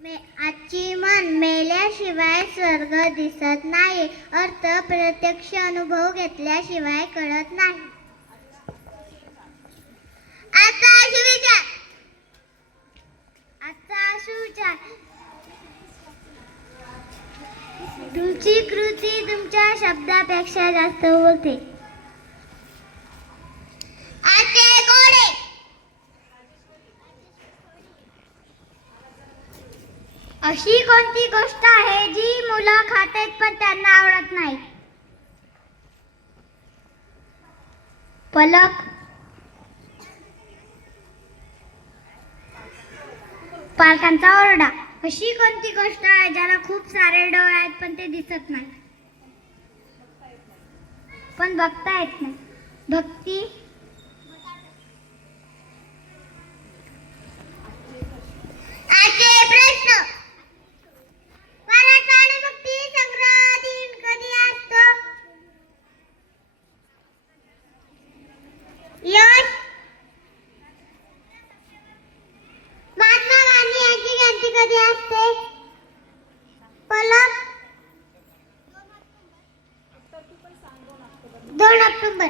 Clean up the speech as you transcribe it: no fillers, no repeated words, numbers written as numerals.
आजची मन मेल्याशिवाय स्वर्ग दिसत नाही. अर्थ प्रत्यक्ष अनुभव घेतल्याशिवाय कळत नाही. आजचा सुविचार. तुमची कृती तुमच्या शब्दापेक्षा जास्त बोलते. आजचे कोडे. अशी कोणती गोष्ट आहे जी मुलं खातात पण त्यांना आवडत नाही? पलक. पालकांचा ओरडा. अशी कोणती गोष्ट आहे ज्याला खूप सारे डोळे आहेत पण ते दिसत नाही? पण बघता येत नाही. भक्ती. आजचे प्रश्न. मराठवाडा आणि भक्ती संग्रह दिन कधी असतो? यश. महात्मा गांधी यांची जयंती कधी असते? पलक. 2 ऑक्टोबर.